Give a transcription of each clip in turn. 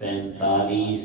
45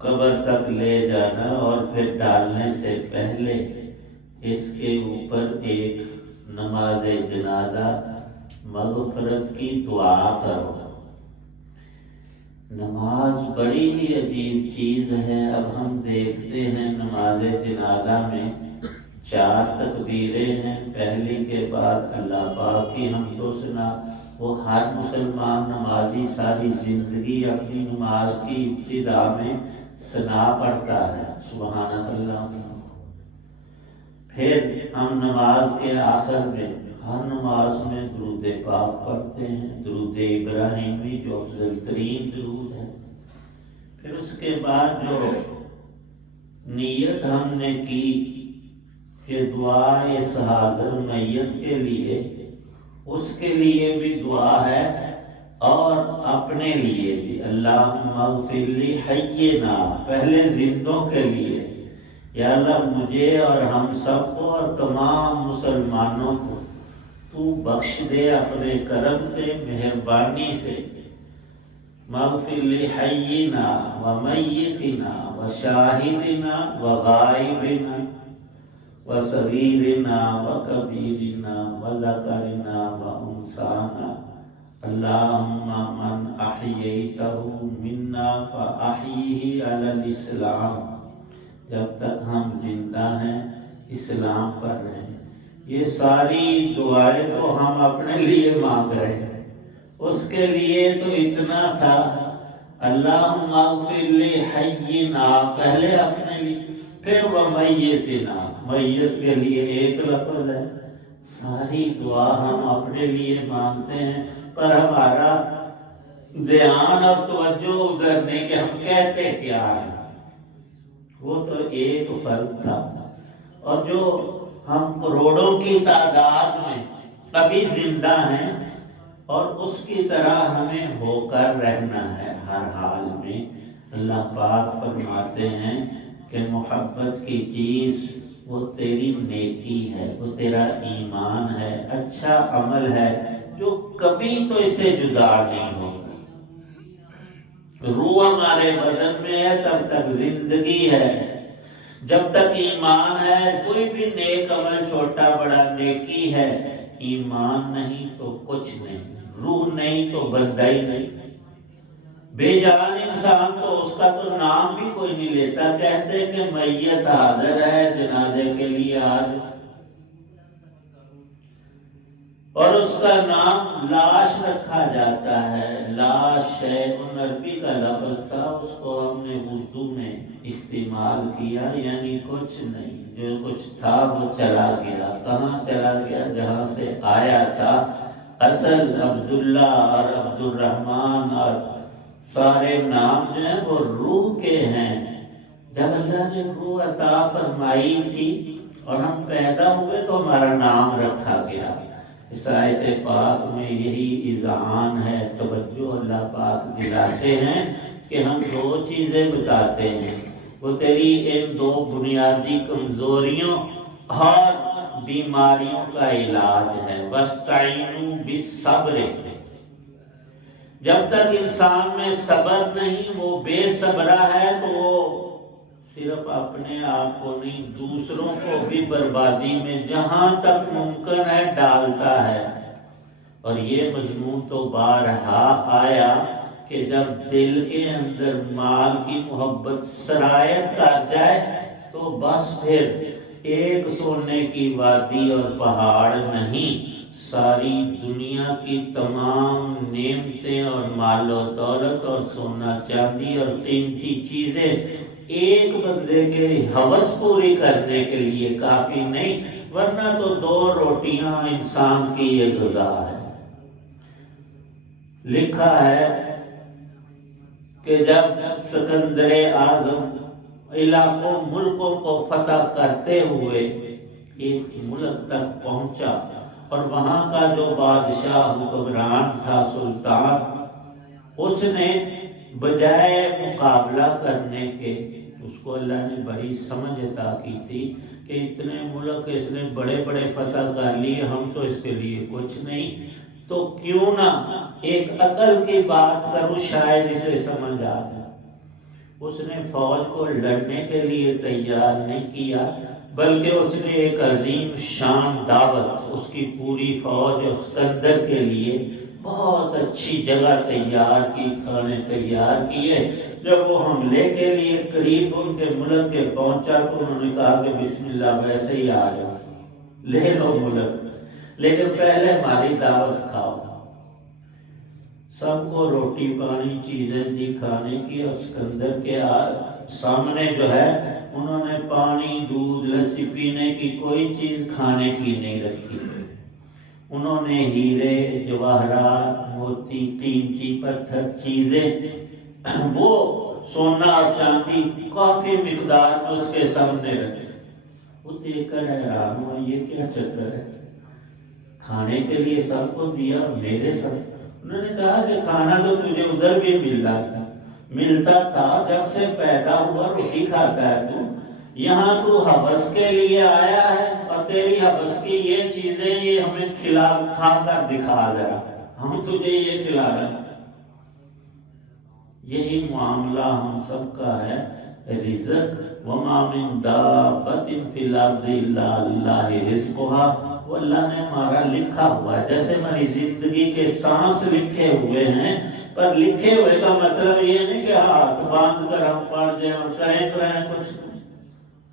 قبر تک لے جانا اور پھر ڈالنے سے پہلے اس کے اوپر ایک نماز جنازہ مغفرت کی دعا کرو۔ نماز بڑی ہی عجیب چیز ہے۔ اب ہم دیکھتے ہیں نماز جنازہ میں 4 تکبیریں ہیں، پہلی کے بعد اللہ پاک کی حمد و ثنا۔ وہ ہر مسلمان نمازی ساری زندگی اپنی نماز کی ابتدا میں ثنا پڑھتا ہے، سبحان اللہ۔ پھر ہم نماز کے آخر میں ہر نماز میں درود پاک پڑھتے ہیں، درود ابراہیمی جو افضل ترین درود ہے۔ پھر اس کے بعد جو نیت ہم نے کی کہ دعائے شہادت میت کے لیے، اس کے لیے بھی دعا ہے اور اپنے لیے بھی۔ اللہم اغفر لی حینا، پہلے زندوں کے لیے، یا اللہ مجھے اور ہم سب کو اور تمام مسلمانوں کو تو بخش دے اپنے کرم سے، مہربانی سے۔ مغفر لی حینا و میتنا و شاہدنا و غائبنا و صغیرنا و کبیرنا و ذکرنا و انثانا، اللہم من احییتہ منا فاحیہ علی الاسلام، جب تک ہم زندہ ہیں اسلام پر رہیں۔ یہ ساری دعائیں تو ہم اپنے لیے مانگ رہے ہیں، اس کے لیے تو اتنا تھا۔ اللہم اغفر لی حینا پہلے اپنے لیے، پھر ومیتنا، میت کے لیے ایک لفظ ہے۔ ساری دعا ہم اپنے لیے مانگتے ہیں، پر ہمارا دھیان اور توجہ ادھر نہیں کہ ہم کہتے کیا ہے۔ وہ تو ایک فرق تھا، اور جو ہم کروڑوں کی تعداد میں ابھی زندہ ہیں، اور اس کی طرح ہمیں ہو کر رہنا ہے ہر حال میں۔ اللہ پاک فرماتے ہیں کہ محبت کی چیز وہ تیری نیکی ہے، وہ تیرا ایمان ہے، اچھا عمل ہے جو کبھی تو اسے جدا نہیں ہوگا۔ روح ہمارے بدن میں ہے تب تک زندگی ہے، جب تک ایمان ہے کوئی بھی نیک عمل چھوٹا بڑا نیکی ہے، ایمان نہیں تو کچھ نہیں، روح نہیں تو بندہ ہی نہیں۔ بے جان انسان تو اس کا تو نام بھی کوئی نہیں لیتا، کہتے کہ میت حاضر ہے جنازے کے لیے آج، اور اس کا نام لاش رکھا جاتا ہے۔ لاش ہے ان عربی کا لفظ تھا، اس کو ہم نے اردو میں استعمال کیا، یعنی کچھ نہیں، جو کچھ تھا وہ چلا گیا۔ کہاں چلا گیا؟ جہاں سے آیا تھا۔ اصل عبداللہ اور عبد الرحمن اور سارے نام جو ہیں وہ روح کے ہیں۔ جب اللہ نے روح عطا فرمائی تھی اور ہم پیدا ہوئے تو ہمارا نام رکھا گیا۔ اس آیت پاک میں یہی اذعان ہے، توجہ اللہ پاک دلاتے ہیں کہ ہم 2 چیزیں بتاتے ہیں، وہ تیری ان 2 بنیادی کمزوریوں اور بیماریوں کا علاج ہے۔ وَاسْتَعِينُوا بِالصَّبْرِ، جب تک انسان میں صبر نہیں، وہ بے صبرہ ہے، تو وہ صرف اپنے آپ کو نہیں دوسروں کو بھی بربادی میں جہاں تک ممکن ہے ڈالتا ہے۔ اور یہ مضمون تو بارہا آیا کہ جب دل کے اندر مال کی محبت سرایت کر جائے تو بس پھر ایک سونے کی وادی اور پہاڑ نہیں، ساری دنیا کی تمام نعمتیں اور مال و دولت اور سونا چاندی اور قیمتی چیزیں ایک بندے کے ہوس پوری کرنے کے لیے کافی نہیں، ورنہ تو 2 روٹیاں انسان کی یہ غذا ہے۔ لکھا ہے کہ جب سکندر اعظم علاقوں ملکوں کو فتح کرتے ہوئے ایک ملک تک پہنچا، اور وہاں کا جو بادشاہ حکمران تھا، سلطان، اس نے بجائے مقابلہ کرنے کے، اس کو اللہ نے بڑی سمجھ عطا کی تھی کہ اتنے ملک اس نے بڑے بڑے فتح کر لیے، ہم تو اس کے لیے کچھ نہیں، تو کیوں نہ ایک عقل کی بات کروں، شاید اسے سمجھ آ جائے۔ اس نے فوج کو لڑنے کے لیے تیار نہیں کیا، بلکہ اس نے ایک عظیم شان دعوت اس کی پوری فوج اسکندر کے لیے بہت اچھی جگہ تیار کی، کھانے تیار کیے۔ جب وہ حملے کے لیے قریب ان کے ملک کے پہنچا تو انہوں نے کہا کہ بسم اللہ، ویسے ہی آ جاؤ، لے لو ملک، لیکن پہلے ہماری دعوت کھاؤ۔ سب کو روٹی پانی چیزیں دی کھانے کی، اور اسکندر کے سامنے جو ہے انہوں نے پانی دودھ لسی پینے کی کوئی چیز کھانے کی نہیں رکھی۔ انہوں نے ہیرے جواہرات موتی قیمتی پتھر چیزیں وہ سونا اور چاندی کافی مقدار میں اس کے سامنے رکھے۔ وہ دیکھ کر حیران ہوا، یہ کیا چکر ہے، کھانے کے لیے سب کو دیا میرے ساتھ۔ انہوں نے کہا کہ کھانا تو تجھے ادھر بھی ملتا تھا، جب سے پیدا ہوا روٹی کھاتا ہے تو، یہاں تو حبس کے لیے آیا ہے، اور تیری حبس کی یہ چیزیں یہ ہمیں کھا کر دکھا ذرا، ہم تجھے یہ کھلا رہے ہیں۔ یہی معاملہ ہم سب کا ہے۔ رزق وما من دابۃ فی الارض الا اللہ رزقها، وہ اللہ نے ہمارا لکھا ہوا ہے، جیسے ہماری زندگی کے سانس لکھے ہوئے ہیں، پر لکھے ہوئے کا مطلب یہ نہیں کہ ہاتھ باندھ کر ہم پڑھ جائیں اور کریں کچھ،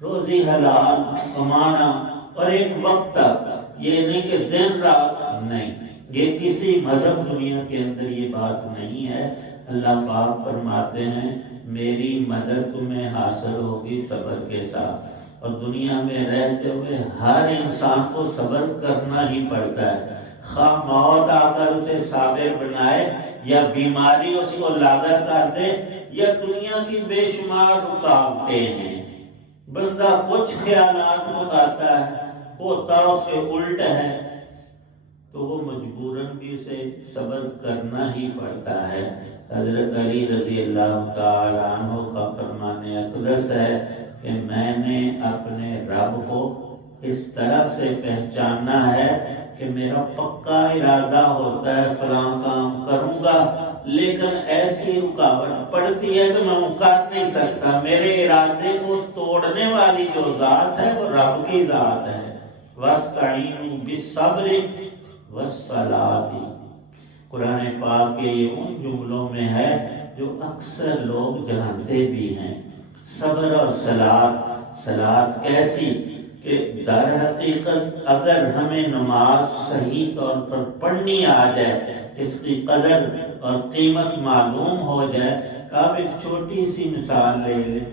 روزی حلال کمانا اور ایک وقت تک، یہ نہیں کہ دن رات نہیں، یہ کسی مذہب دنیا کے اندر یہ بات نہیں ہے۔ اللہ پاک فرماتے ہیں میری مدد تمہیں حاصل ہوگی صبر کے ساتھ، اور دنیا میں رہتے ہوئے ہر انسان کو صبر کرنا ہی پڑتا ہے، خواہ موت آ کر اسے صابر بنائے، یا بیماری اس کو لاغر کر دے، یا دنیا کی بے شمار رکاوٹیں ہیں۔ بندہ کچھ خیالات بتاتا ہے، ہوتا اس کے الٹ ہے، تو وہ مجبوراً بھی اسے صبر کرنا ہی پڑتا ہے۔ حضرت علی رضی اللہ تعالی عنہ کا فرمان اقدس ہے کہ میں نے اپنے رب کو اس طرح سے پہچانا ہے کہ میرا پکا ارادہ ہوتا ہے فلاں کام کروں گا، لیکن ایسی رکاوٹ پڑتی ہے کہ میں وہ کر نہیں سکتا۔ میرے ارادے کو توڑنے والی جو ذات ہے وہ رب کی ذات ہے۔ وَاسْتَعِينُوا بِالصَّبْرِ وَالصَّلَاةِ، قرآن پاک کے یہ ان جملوں میں ہے جو اکثر لوگ جانتے بھی ہیں۔ صبر اور صلاۃ کیسی کہ در حقیقت اگر ہمیں نماز صحیح طور پر پڑھنی آ جائے، اس کی قدر اور قیمت معلوم ہو جائے۔ آپ ایک چھوٹی سی مثال لے لیں،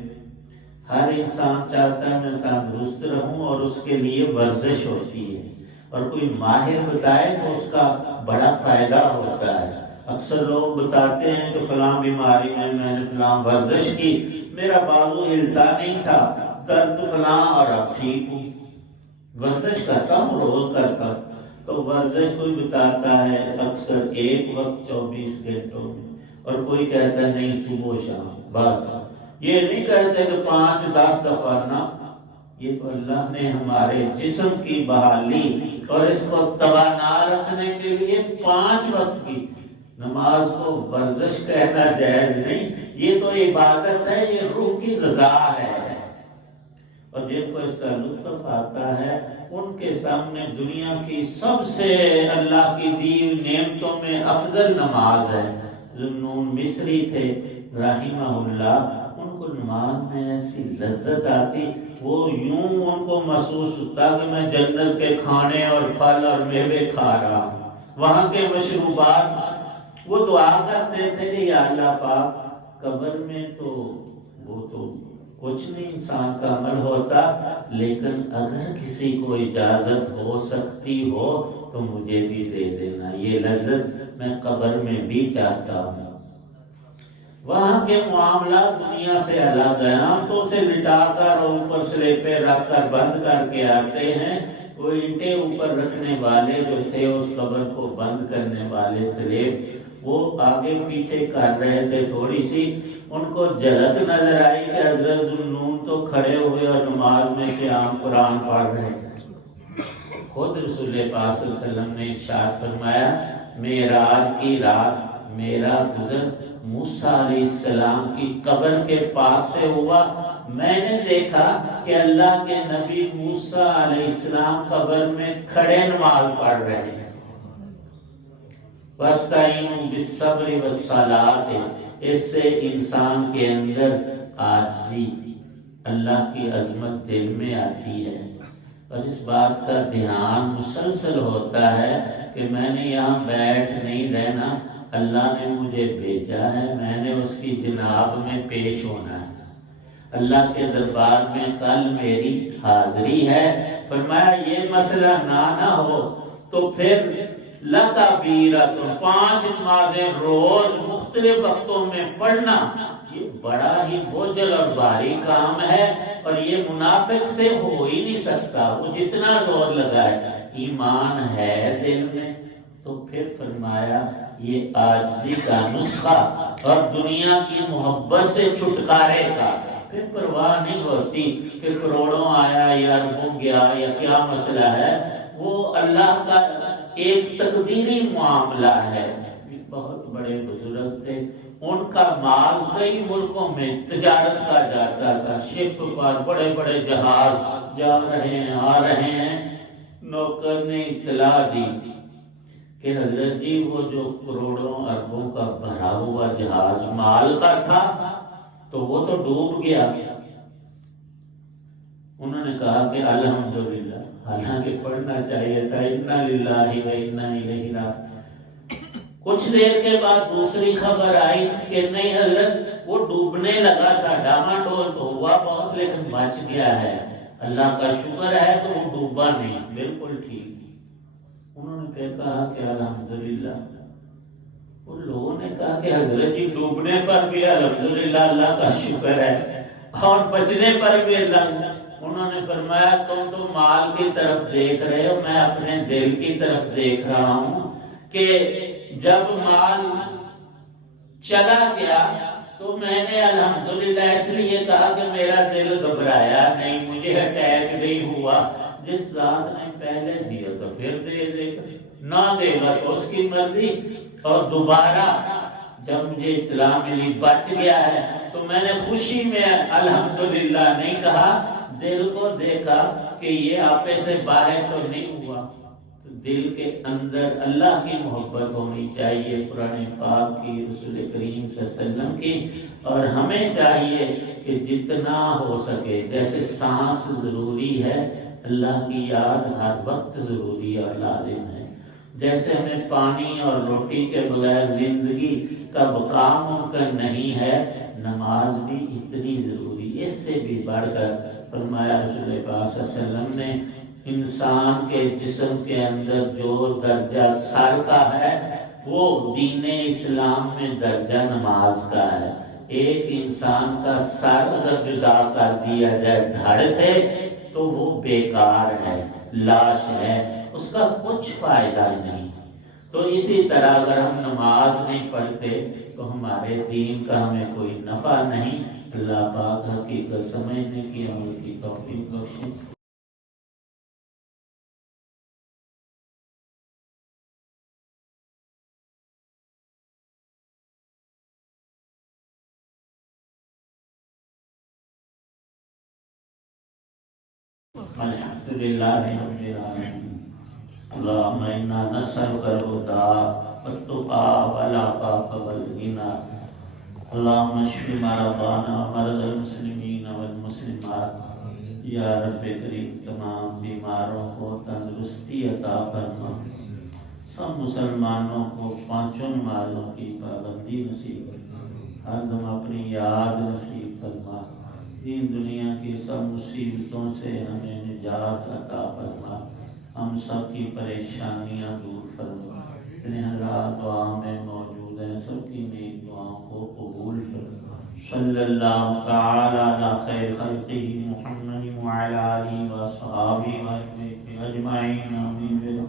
ہر انسان چاہتا ہے میں تندرست رہوں، اور اس کے لیے ورزش ہوتی ہے، اور کوئی ماہر بتائے تو اس کا بڑا فائدہ ہوتا ہے۔ اکثر لوگ بتاتے ہیں کہ فلاں بیماری میں میں نے فلاں ورزش کی، میرا بازو ہلتا نہیں تھا، درد فلاں، اور اب ٹھیک ہوں، ورزش کرتا ہوں، روز کرتا ہوں۔ تو ورزش کوئی بتاتا ہے اکثر ایک وقت 24 گھنٹوں میں، اور کوئی کہتا ہے نہیں صبح و شام، بس یہ نہیں کہتے کہ 5-10 دفعہ نہ۔ یہ تو اللہ نے ہمارے جسم کی بحالی اور اس کو توانا رکھنے کے لیے 5 وقت کی نماز کو ورزش کہنا جائز نہیں، یہ تو عبادت ہے، یہ روح کی غذا ہے، اور جن کو اس کا لطف آتا ہے ان کے سامنے دنیا کی سب سے اللہ کی دی نعمتوں میں افضل نماز ہے۔ ذوالنون مصری تھے رحمہ اللہ، ان کو نماز میں ایسی لذت آتی، وہ یوں ان کو محسوس ہوتا کہ میں جنت کے کھانے اور پھل اور میوے کھا رہا ہوں، وہاں کے مشروبات۔ وہ دعا کرتے تھے کہ یا اللہ پاک، قبر میں تو وہ تو کچھ نہیں انسان کا عمل ہوتا، لیکن اگر کسی کو اجازت ہو سکتی ہو تو مجھے بھی دے دینا، یہ لذت میں قبر میں بھی چاہتا ہوں۔ وہاں کے معاملات دنیا سے الگ ہیں، ہم تو اسے لٹا کر اور اوپر سلیپے رکھ کر بند کر کے آتے ہیں۔ وہ اینٹیں اوپر رکھنے والے جو تھے، اس قبر کو بند کرنے والے سلیب، وہ آگے پیچھے کر رہے تھے تھوڑی سی، ان کو جھلک نظر آئی کہ حضرت ذوالنون تو کھڑے ہوئے اور نماز میں قیام قرآن پڑھ رہے ہیں۔ خود رسول پاک صلی اللہ علیہ وسلم نے ارشاد فرمایا، معراج کی رات میرا گزر موسیٰ علیہ السلام کی قبر کے پاس سے ہوا۔ میں نے دیکھا کہ اللہ کے نبی موسیٰ علیہ السلام قبر میں کھڑے نماز پڑھ رہے ہیں۔ وَاسْتَعِينُوا بِالصَّبْرِ وَالصَّلَاةِ، اس سے انسان کے اندر عاجزی، اللہ کی عظمت دل میں آتی ہے، اور اس بات کا دھیان مسلسل ہوتا ہے کہ میں نے یہاں بیٹھ نہیں رہنا، اللہ نے مجھے بھیجا ہے، میں نے اس کی جناب میں پیش ہونا ہے، اللہ کے دربار میں کل میری حاضری ہے۔ فرمایا یہ مسئلہ نہ ہو تو پھر لَکَبِیرَۃٌ، 5 نمازیں روز مختلف وقتوں میں پڑھنا، یہ بڑا ہی بوجھل اور بھاری کام ہے، اور یہ منافق سے ہو ہی نہیں سکتا، وہ جتنا زور لگائے۔ ایمان ہے دل میں تو پھر فرمایا یہ عاجزی کا نسخہ اور دنیا کی محبت سے چھٹکارے کا، پھر پرواہ نہیں ہوتی کہ کروڑوں آیا یا اربوں گیا یا کیا مسئلہ ہے، وہ اللہ کا ایک تقدیری معاملہ ہے۔ بہت بڑے بزرگ تھے، ان کا مال کئی ملکوں میں تجارت کا جاتا تھا، شپ پر بڑے بڑے جہاز جا رہے ہیں آ رہے ہیں۔ نوکر نے اطلاع دی کہ حضرت جی وہ جو کروڑوں اربوں کا بھرا ہوا جہاز مال کا تھا تو وہ تو ڈوب گیا۔ انہوں نے کہا کہ الحمدللہ، حالانکہ پڑھنا چاہیے تھا انا للہ و انا الیہ راجعون۔ کچھ دیر کے بعد دوسری خبر آئی کہ نہیں حضرت وہ ڈوبنے لگا تھا، ڈاماڈول تو ہوا بہت لیکن بچ گیا ہے، اللہ کا شکر ہے تو وہ ڈوبا نہیں، بالکل ٹھیک۔ انہوں نے پھر کہا کہ الحمدللہ۔ ان لوگوں نے کہا کہ حضرت جی ڈوبنے پر بھی الحمدللہ اللہ کا شکر ہے اور بچنے پر بھی اللہ۔ انہوں نے فرمایا تم تو مال کی طرف دیکھ رہے ہو، میں اپنے دل کی طرف دیکھ رہا ہوں کہ جب مال چلا گیا تو میں نے الحمدللہ اس لیے کہا کہ میرا دل گھبرایا نہیں، مجھے اٹیک نہیں ہوا۔ جس ذات نے پہلے دیا تو پھر دے دے گا، نہ دے گا تو اس کی مرضی۔ اور دوبارہ جب مجھے اطلاع ملی بچ گیا ہے تو میں نے خوشی میں الحمدللہ نہیں کہا، دل کو دیکھا کہ یہ آپے سے باہر تو نہیں ہوا۔ دل کے اندر اللہ کی محبت ہونی چاہیے، قرآن پاک کی، رسول کریم صلی اللہ علیہ وسلم کی، اور ہمیں چاہیے کہ جتنا ہو سکے، جیسے سانس ضروری ہے اللہ کی یاد ہر وقت ضروری اور لازم ہے، جیسے ہمیں پانی اور روٹی کے بغیر زندگی کا بقا ممکن نہیں ہے، نماز بھی اتنی ضروری، اس سے بھی بڑھ کر فرمایا رسول پاک صلی اللہ علیہ وسلم نے انسان کے جسم کے اندر جو درجہ سر کا ہے وہ دین اسلام میں درجہ نماز کا ہے۔ ایک انسان کا سر اگر جدا کر دیا جائے دھڑ سے تو وہ بیکار ہے، لاش ہے، اس کا کچھ فائدہ نہیں۔ تو اسی طرح اگر ہم نماز نہیں پڑھتے تو ہمارے دین کا ہمیں کوئی نفع نہیں۔ اللہ پاک حقیقت سمجھنے کی عمل کی توفیق بخشے۔ الحمدللہ رب العالمین، اللہم انا نسألک الہدی والتقی والعفاف والغنی، اللہم اشف مرضانا ومرضى المسلمین والمسلمات، یا رب کریم تمام بیماروں کو تندرستی عطا فرما، سب مسلمانوں کو پانچوں نمازوں کی پابندی نصیب فرما، ہر دم اپنی یاد نصیب فرما، دین دنیا کی سب مصیبتوں سے ہمیں نجات عطا فرما، ہم سب کی پریشانیاں دور فرما، اتنے حضرات دعا میں موجود ہیں سب کی نیک دعاؤں کو قبول فرما۔ صلی اللہ تعالی علی خیر خلقہ محمد وعلی آلہ وصحبہ اجمعین، آمین۔